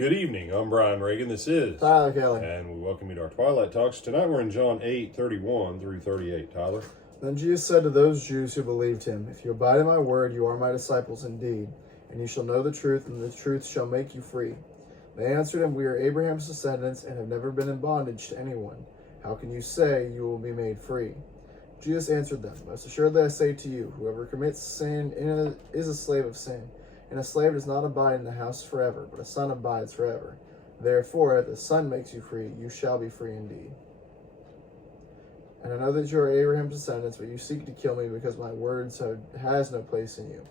Good evening, I'm Brian Reagan, this is Tyler Kelly. and we welcome you to our Twilight Talks. Tonight we're in John 8:31 through 38, Tyler. Then Jesus said to those Jews who believed him, "If you abide in my word, you are my disciples indeed, and you shall know the truth, and the truth shall make you free." They answered him, "We are Abraham's descendants and have never been in bondage to anyone. How can you say you will be made free?" Jesus answered them, "Most assuredly I say to you, whoever commits sin is a slave of sin. And a slave does not abide in the house forever, but a son abides forever. Therefore, if the Son makes you free, you shall be free indeed. And I know that you are Abraham's descendants, but you seek to kill me because my words has no place in you.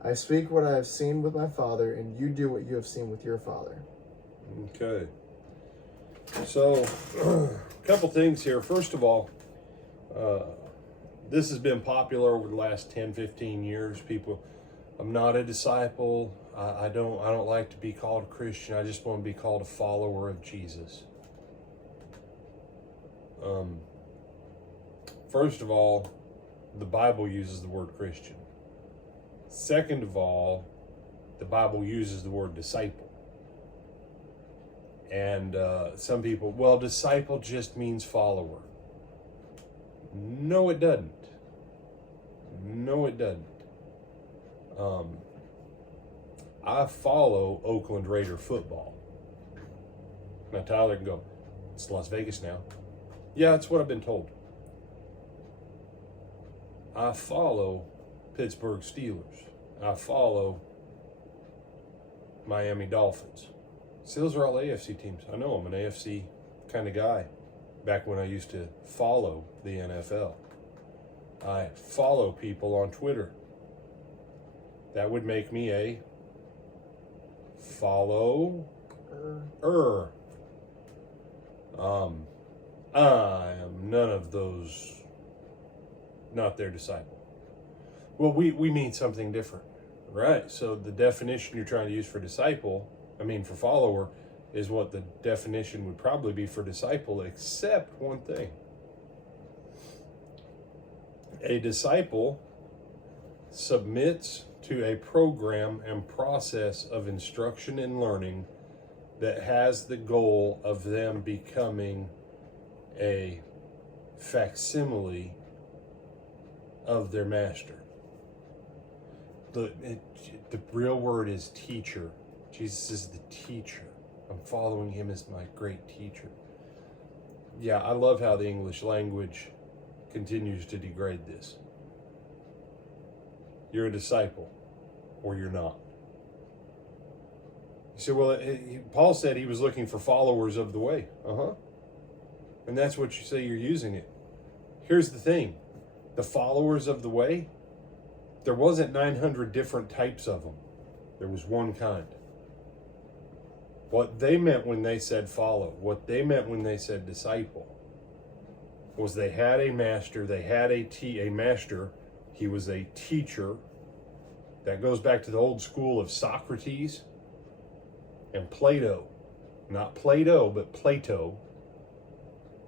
I speak what I have seen with my father, and you do what you have seen with your father." Okay. So, a couple things here. First of all, this has been popular over the last 10, 15 years. People, I'm not a disciple. I don't like to be called a Christian. I just want to be called a follower of Jesus. First of all, the Bible uses the word Christian. Second of all, the Bible uses the word disciple. And some people, well, disciple just means follower. No, it doesn't. No, it doesn't. I follow Oakland Raider football. Now Tyler can go, "It's Las Vegas now." Yeah, that's what I've been told. I follow Pittsburgh Steelers. I follow Miami Dolphins. See, those are all AFC teams. I know I'm an AFC kind of guy back when I used to follow the NFL. I follow people on Twitter. That would make me a follower. I am none of those, not their disciple. Well, we mean something different, right? So the definition you're trying to use for for follower, is what the definition would probably be for disciple, except one thing. A disciple submits to a program and process of instruction and learning that has the goal of them becoming a facsimile of their master. The real word is teacher. Jesus is the teacher. I'm following him as my great teacher. Yeah, I love how the English language continues to degrade this. You're a disciple, or you're not. You say, well, Paul said he was looking for followers of the way. And that's what you say you're using it. Here's the thing. The followers of the way, there wasn't 900 different types of them. There was one kind. What they meant when they said follow, what they meant when they said disciple, was they had a master, they had a master. He was a teacher. That goes back to the old school of Socrates and Plato. Not Plato, but Plato.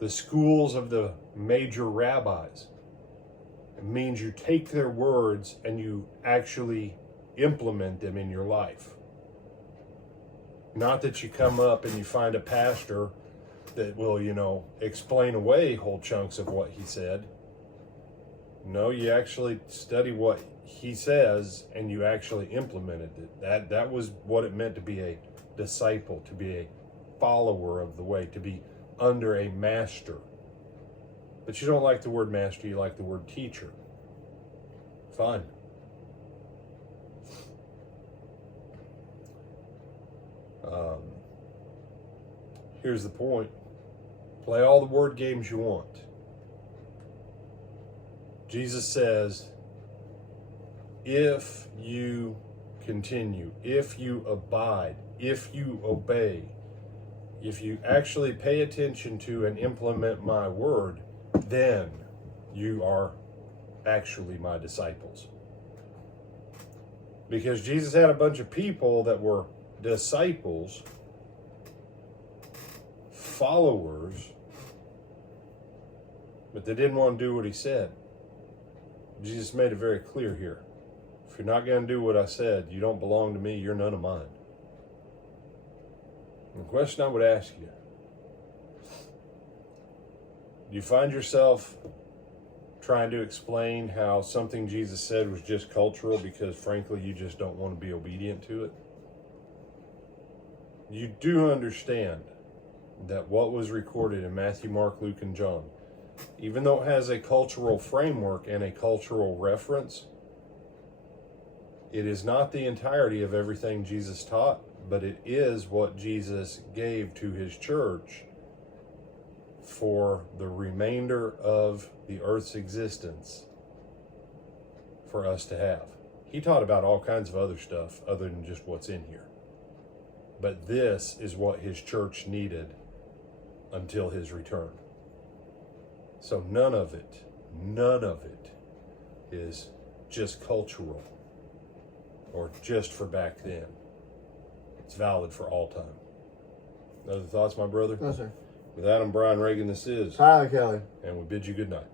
The schools of the major rabbis. It means you take their words and you actually implement them in your life. Not that you come up and you find a pastor that will, explain away whole chunks of what he said. No, you actually study what he says and you actually implemented it. That was what it meant to be a disciple, to be a follower of the way, to be under a master. But you don't like the word master, you like the word teacher. Fine. Here's the point. Play all the word games you want. Jesus says, if you continue, if you abide, if you obey, if you actually pay attention to and implement my word, then you are actually my disciples. Because Jesus had a bunch of people that were disciples, followers, but they didn't want to do what he said. Jesus made it very clear here. If you're not going to do what I said, you don't belong to me, you're none of mine. The question I would ask you, do you find yourself trying to explain how something Jesus said was just cultural because, frankly, you just don't want to be obedient to it? You do understand that what was recorded in Matthew, Mark, Luke, and John, even though it has a cultural framework and a cultural reference, it is not the entirety of everything Jesus taught, but it is what Jesus gave to his church for the remainder of the earth's existence for us to have. He taught about all kinds of other stuff other than just what's in here. But this is what his church needed until his return. So none of it is just cultural or just for back then. It's valid for all time. Other thoughts, my brother? No, sir. With Adam Brian Reagan, this is Tyler Kelly. And we bid you good night.